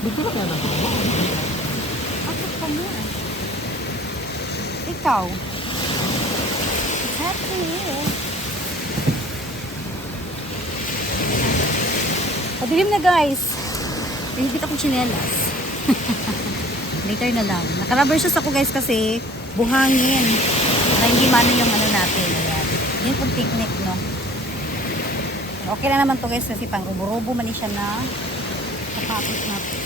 Buti na kaya na ako. Bakit pa mo? Ikaw? Happy New Year. Padilim na guys. Pinipit akong chinelas. Later na lang. Naka-rubber shoes ako guys kasi buhangin. Na hindi mano yung ano natin. Ayan. Yun pong picnic, no? Okay lang naman to guys kasi pang rubo-rubo man siya na sapatos natin.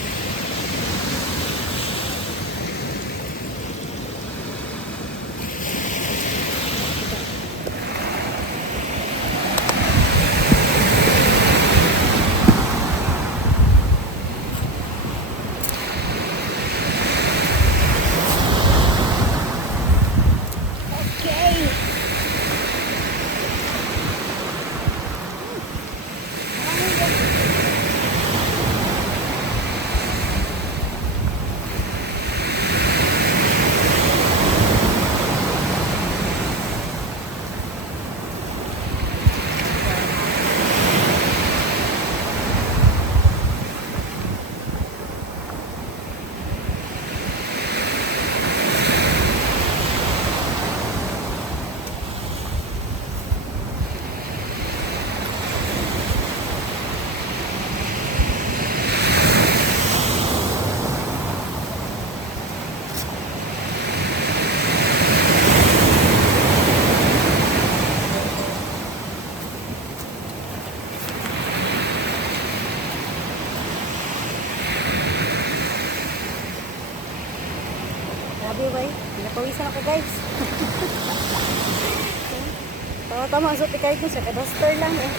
Grabe ba? Pinapawisan ako guys. Tama-tama ang suti kahit mo sa kadaster lang eh.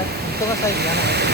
Ito ka sa iya na ito.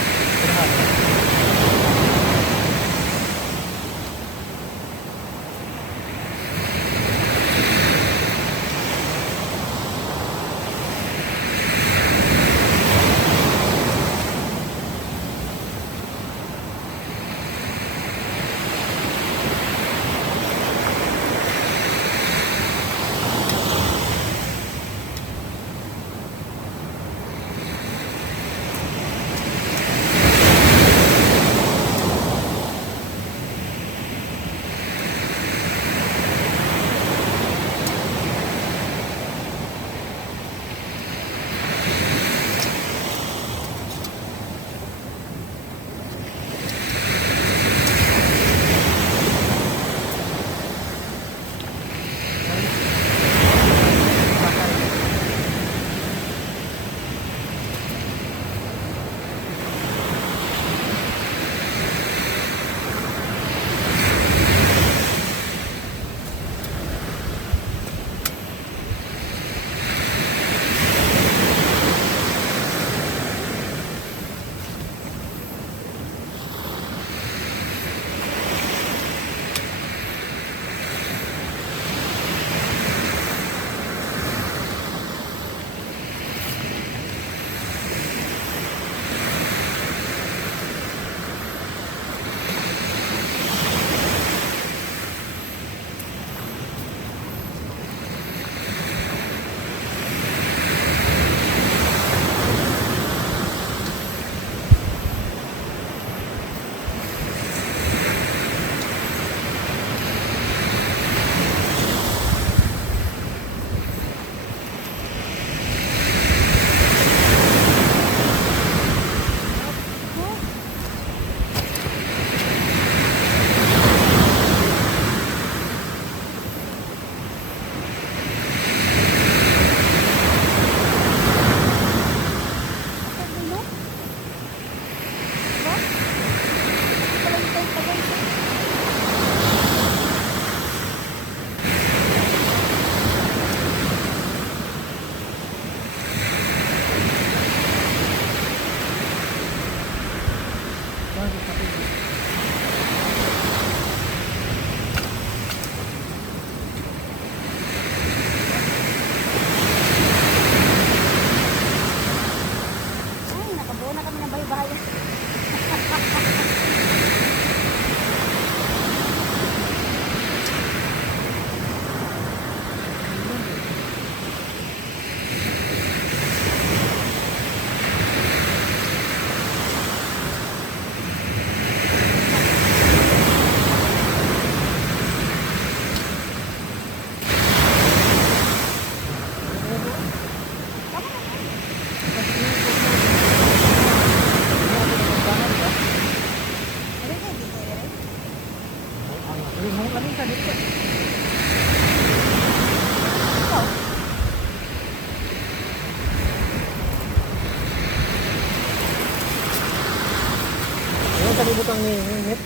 manginginit.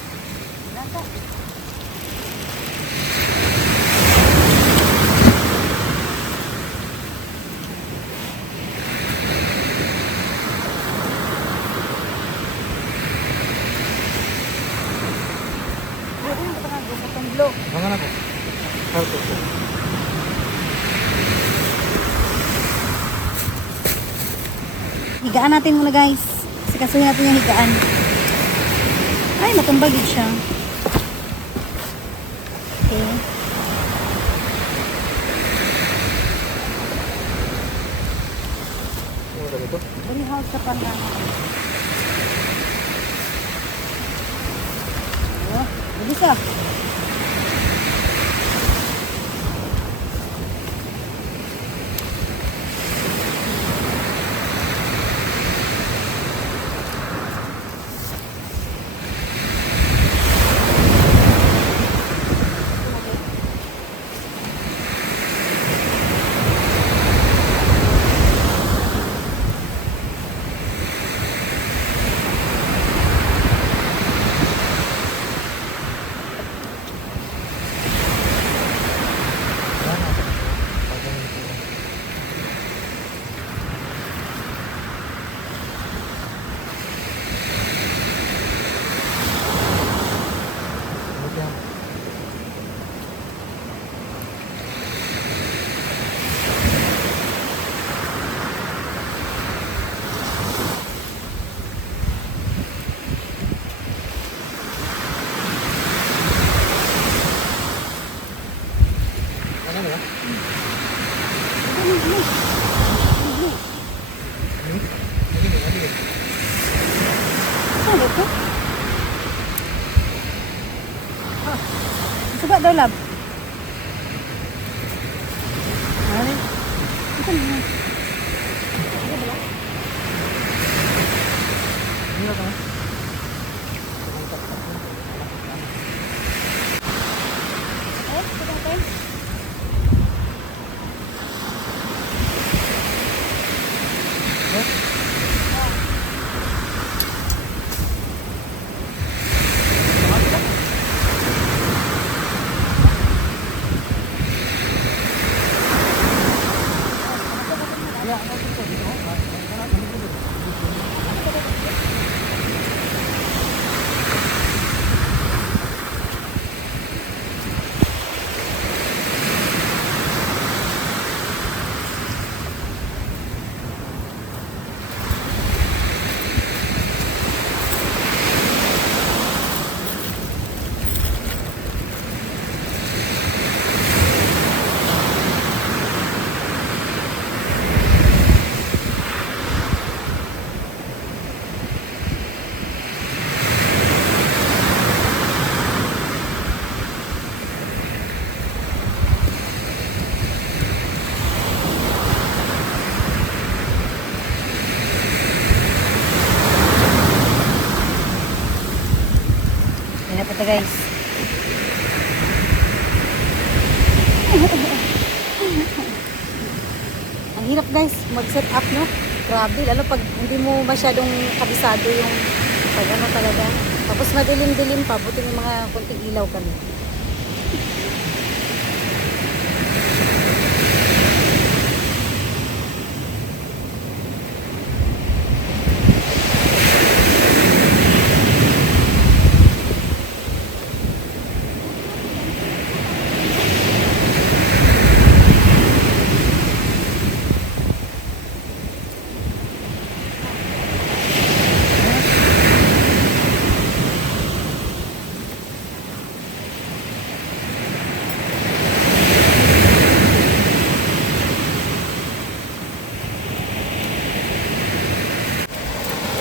Mangan ako. Help ako. Higaan natin muna guys. Kasi kasuhin natin yung higaan. Ay, matumbagid siya. Okay. Ano ba ito? Very hard sa pandangan. Oh, bilis ah. Ano ba? Ano ito? Coba daw lab. Ay. Ito na. Ano ba? Eh, ito natin. Yan po ito guys. Ang hirap guys mag-set up, no? Grabe, lalo pag hindi mo masyadong kabisado yung pag ano talaga. Tapos madilim-dilim pa, buti may mga konting ilaw kami.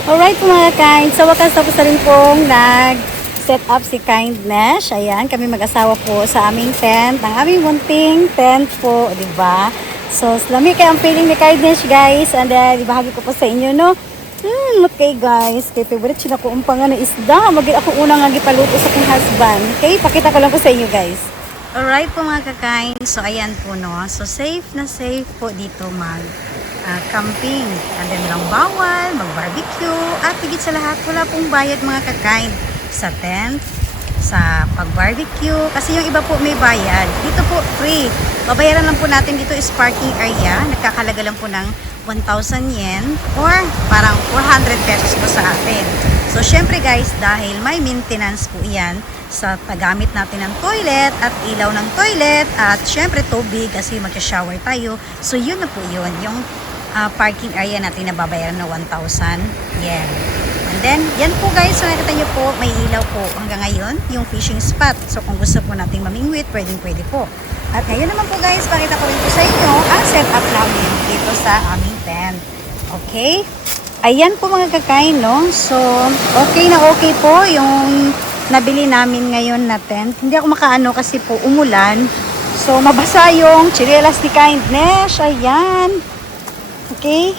Alright mga kind, sa wakas tapos na rin pong nag-set up si Kindness. Ayan, kami mag-asawa po sa aming tent, ang aming munting tent po, di ba? So, lami kaya ang feeling ni Kindness guys, and then, ibahagi ko po sa inyo, no? Okay guys, kay favorite siya ko umpangan na isda. Maging ako unang nga gipaluto sa akong husband. Okay, pakita ko lang po sa inyo guys. Alright po mga kakain, so ayan po no, so safe na safe po dito mag camping. And then walang bawal, mag-barbecue, at higit sa lahat, wala pong bayad mga kakain. sa tent, sa pag-barbecue. Kasi yung iba po may bayad. Dito po free. Babayaran lang po natin dito is parking area. Nagkakalaga lang po ng 1,000 yen or parang 400 pesos po sa atin. So, syempre guys, dahil may maintenance po yan sa paggamit natin ng toilet at ilaw ng toilet at syempre tubig kasi mag-shower tayo. So, yun na po yun. Yung parking area natin na babayaran na 1,000 yen. And then, yan po guys, so nakita nyo po, may ilaw po hanggang ngayon, yung fishing spot. So, kung gusto po nating mamingwit, pwede po. At ngayon naman po guys, pakita ko rin po sa inyo ang setup namin dito sa aming tent. Okay? Ayan po mga kakain, no? So, okay na okay po yung nabili namin ngayon na tent. Hindi ako makaano kasi po umulan. So, mabasa yung chinelas ni Kindness. Ayan. Okay?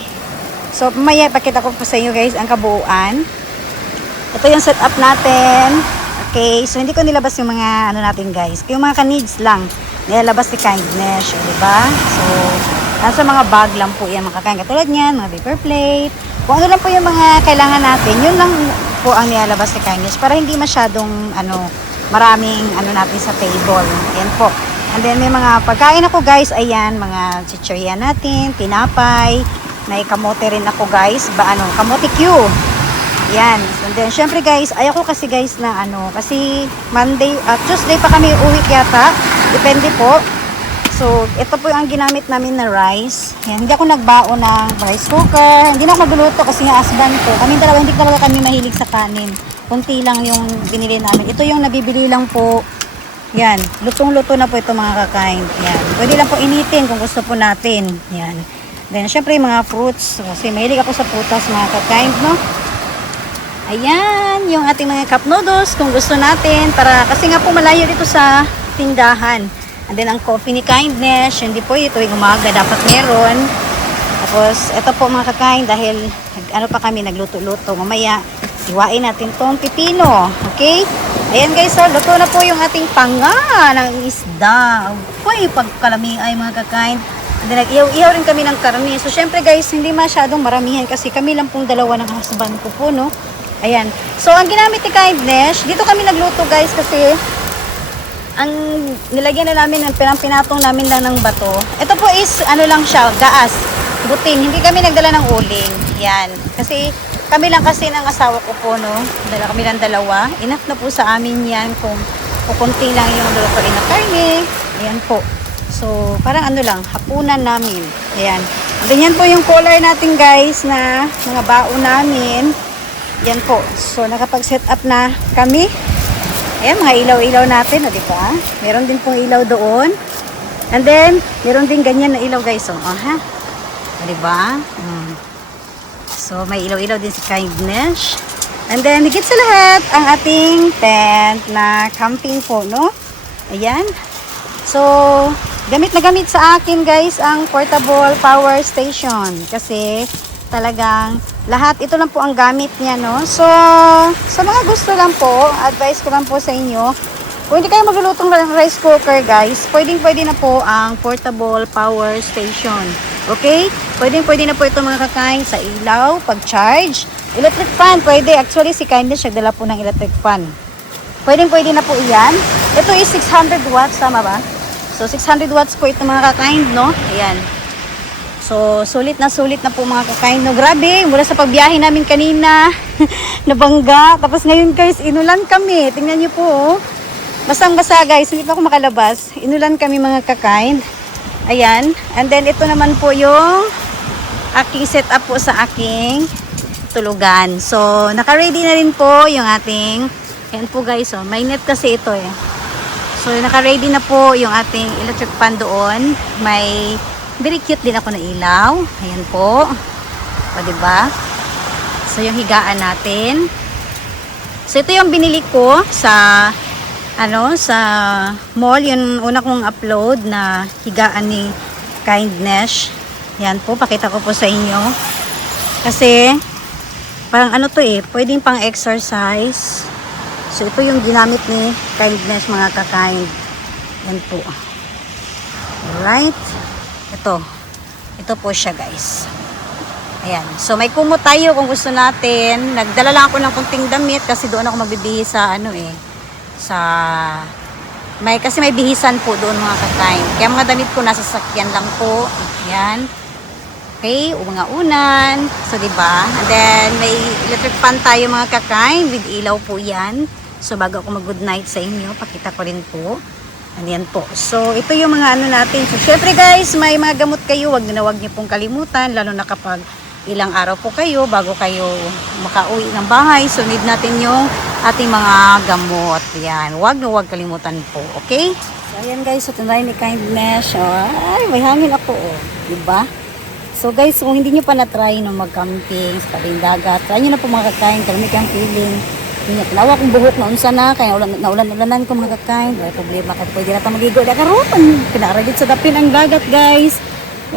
So, mamaya pakita ko po sa inyo guys ang kabuuan. Ito yung setup natin. Okay? So, hindi ko nilabas yung mga ano natin guys. Yung mga ka-needs lang. Nilalabas ni Kindness. Diba? So, nasa mga bag lang po yan makakain. Katulad niyan, mga paper plate. Kung ano lang po yung mga kailangan natin, yun lang po ang nilalabas ni Kindness para hindi masyadong maraming natin sa table. Ayan po. And then may mga pagkain ako guys, ayan, mga chichirya natin, tinapay, may kamote rin ako guys, kamote Q. Yan. And then syempre guys, ayoko kasi guys na kasi Monday at Tuesday pa kami uwi yata. Depende po. So, ito po yung ginamit namin na rice. Yan, hindi ako nagbaon ng rice cooker. Hindi na ako magluluto kasi nga husband ko. Kami dalawa, hindi talaga kami mahilig sa kanin. Kunti lang yung binili namin. Ito yung nabibili lang po. Yan, lutong-luto na po ito mga kakain. Yan, pwede lang po initin kung gusto po natin. Yan. Then, syempre yung mga fruits. Kasi mahilig ako sa prutas mga kakain, no? Ayan, yung ating mga cup noodles kung gusto natin. Kasi nga po malayo dito sa tindahan. And then, ang coffee ni Kindness, hindi po ito yung umaga, dapat meron. Tapos, ito po mga kakain, dahil pa kami, nagluto-luto. Mamaya, iwain natin tong pipino. Okay? Ayan guys, so, luto na po yung ating panga ng isda. Uy, pagkalami ay mga kakain. And then, nag-ihaw rin kami ng karne. So, syempre guys, hindi masyadong maramihan kasi kami lang pong dalawa ng husband ko po, no? Ayan. So, ang ginamit ni Kindness, dito kami nagluto guys kasi ang nilagyan na namin, pinatong namin lang ng bato. Ito po is, lang siya, gaas, butin. Hindi kami nagdala ng uling. Yan. Kasi, kami lang kasi ng asawa ko po, no? Kami lang dalawa. Enough na po sa amin yan kung kukunti lang yung lulutuin na karne. Ayan po. So, parang lang, hapunan namin. Ayan. Ganyan po yung color natin guys na mga baon namin. Yan po. So, nakapag-set up na kami. Ayan, mga ilaw-ilaw natin, di ba? Meron din pong ilaw doon. And then, meron din ganyan na ilaw guys. Ha? Di ba? So, may ilaw-ilaw din si Kindness. And then, higit sa lahat, ang ating tent na camping po, no? Ayan. So, gamit na gamit sa akin guys ang portable power station. Kasi, talagang lahat ito lang po ang gamit niya, no? So, sa mga gusto lang po, advice ko lang po sa inyo, kung hindi kayo maglulutong ng rice cooker, guys, pwedeng-pwede na po ang portable power station. Okay? Pwedeng-pwede na po ito mga kakain sa ilaw, pag-charge. Electric fan, pwede. Actually, si Kindness, nagdala po ng electric fan. Pwedeng-pwede na po iyan. Ito is 600 watts, tama ba? So, 600 watts po ito mga kakain, no? Ayan. So, sulit na po mga kakain. No, grabe, mula sa pagbiyahe namin kanina, nabangga. Tapos ngayon guys, inulan kami. Tingnan niyo po, oh. Basang-basa guys, hindi pa ako makalabas. Inulan kami mga kakain. Ayan. And then, ito naman po yung aking setup po sa aking tulugan. So, naka-ready na rin po yung ating, ayan po guys, oh. May net kasi ito eh. So, naka-ready na po yung ating electric fan doon. May very cute din ako na ilaw. Ayan po. O, diba? So, yung higaan natin. So, ito yung binili ko sa sa mall. Yung una kong upload na higaan ni Kindness. Yan po. Pakita ko po sa inyo. Kasi, parang to eh. Pwedeng pang exercise. So, ito yung ginamit ni Kindness mga kakain. Yan po. Alright. Ito po siya guys. Ayan. So may kumot tayo kung gusto natin. Nagdala lang ako ng kunting damit kasi doon ako magbibihis sa ano sa kasi may bihisan po doon mga kakain. Kaya mga damit ko nasa sakyan lang po. Ayan. Okay, mga unan. So, diba? And then, may electric fan tayo mga kakain. With ilaw po yan. So, bago ako mag-good night sa inyo, pakita ko rin po. Ayan po. So, ito yung mga ano natin. So, syempre guys, may mga gamot kayo. Wag niyo pong kalimutan. Lalo na kapag ilang araw po kayo bago kayo makauwi ng bahay. So, need natin yung ating mga gamot. Yan. Wag kalimutan po. Okay? So, ayan guys. So, tunay ni Kindness. Oh, ay, may hangin ako. Oh. Diba? So guys, kung hindi nyo pa na-try no mag-camping sa tabing dagat, try nyo na po mga kakain, karami kang feeling. Nawa kong buhok na unsa na, kaya naulan-ulanan ko mga kakain, wala problema, kaya pwede na tayo magigo. Daka karoon, kinaragit sa dapin ang dagat guys.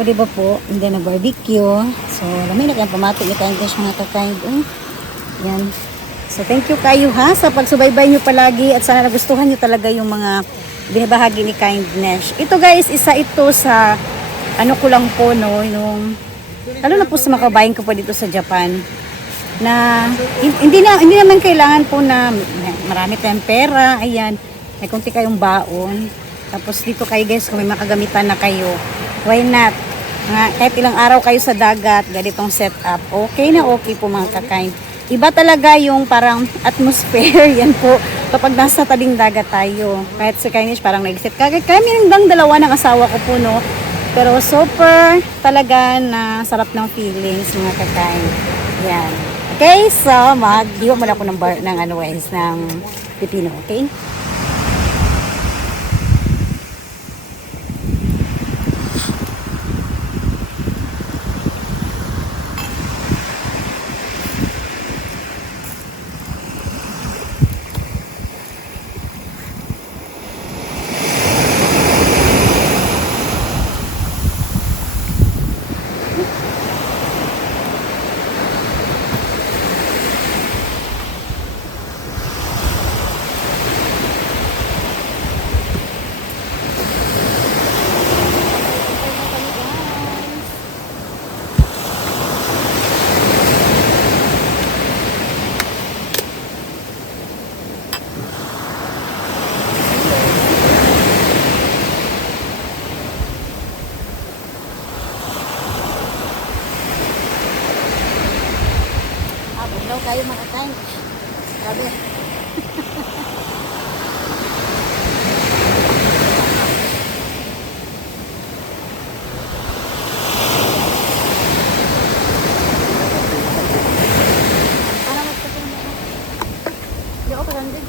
O diba po, hindi na barbecue. So, lamay na kayang pamato ni Kindness mga kakain. Yan. So, thank you kayo ha, sa pagsubaybay nyo palagi at sana nagustuhan nyo talaga yung mga binibahagi ni Kindness. Ito guys, isa ito sa ano ko lang po no, yung lalo na po sa mga kabayan ko po dito sa Japan na hindi naman kailangan po na marami tayong pera, ayan, may konti kayong baon, tapos dito kayo guys kung may makagamitan na kayo, why not kahit ilang araw kayo sa dagat, ganitong setup, okay na okay po mga kakain. Iba talaga yung parang atmosphere yan po kapag nasa tabing dagat tayo, kahit sa Kindness parang nag-isip kami lang dalawa ng asawa ko po no. Pero super talaga na sarap ng feelings mga kakain. Yan. Okay, so mag-diwa muna ako ng ano guys, ng pipino, okay? Bugnaw kayo mga kakain. Grabe. Para magkakain mo. Hindi ako palandig.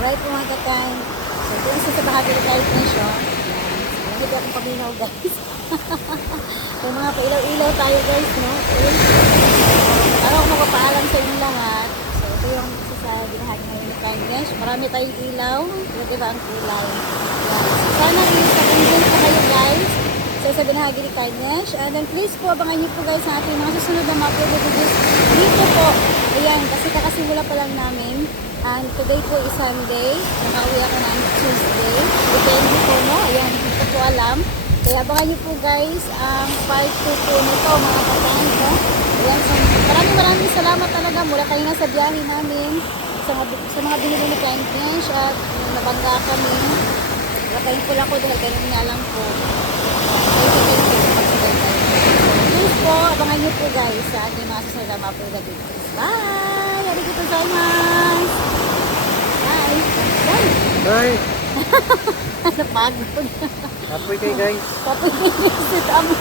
Right mga kakain. So, doon sa bahagi ng kahit na siya. Hindi akong paminaw guys. So, mga pailaw-ilaw tayo guys, no? Para ako magpapaalam sa inyo lahat. So, ito yung isa sa binahagi ngayon ng Kindness. Marami tayong ilaw. Pwede ba ang kulay? Sana rin sa content na kayo guys. So, sa binahagi ni Kindness. And then please po, abangan niyo po guys sa ating mga susunod na mga videos dito po. Ayan, kasi kakasimula pa lang namin. And today po is Sunday. Nakauwi ako ng Tuesday. Depende po, no? Ayan, hindi ko po alam. Kaya abangan niyo po guys ang part 2 po nito mga kakain, no? Ayan, so maraming salamat talaga mula kayo na sa biyahe namin sa mga binili ni Kindness at nabangga kami. Lakayin ko lang ko dahil ganun nga lang po. Please po, abangan niyo po guys sa ating mga susunod na mga product videos. Bye! Arigatou gozaimasu! Bye! Bye! Bye! Napagod. Happy kayo guys. Tapos yung tama.